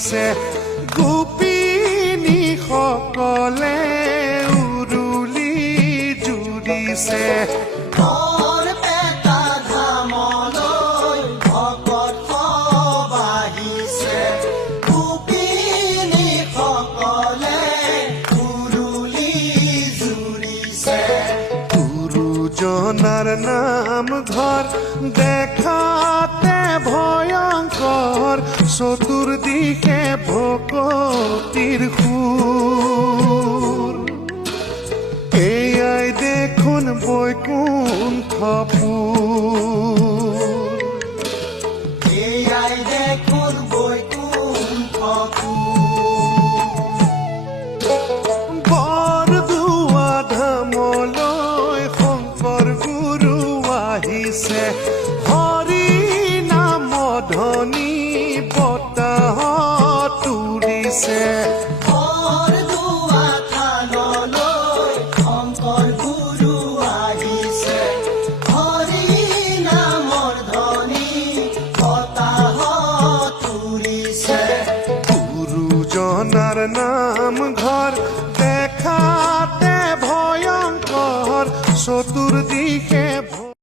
বাঢ়িছে গোপিনী সকলে উৰুলি জুৰিছে গুৰুজনাৰ নাম ঘৰ দেখাতে ভয়ংকৰ চতুৰ্দিশে ভকতিৰ সুৰ এয়াই দেখোন বৈকুণ্ঠপুৰ বৰদোৱা ধামলৈ শংকৰ গুৰু আহিছে হৰি নাম ধ্বনি বতাহত উৰিছে গুৰুজনাৰ নাম ঘৰ দেখাতে ভয়ংকৰ চতুৰ্দিশে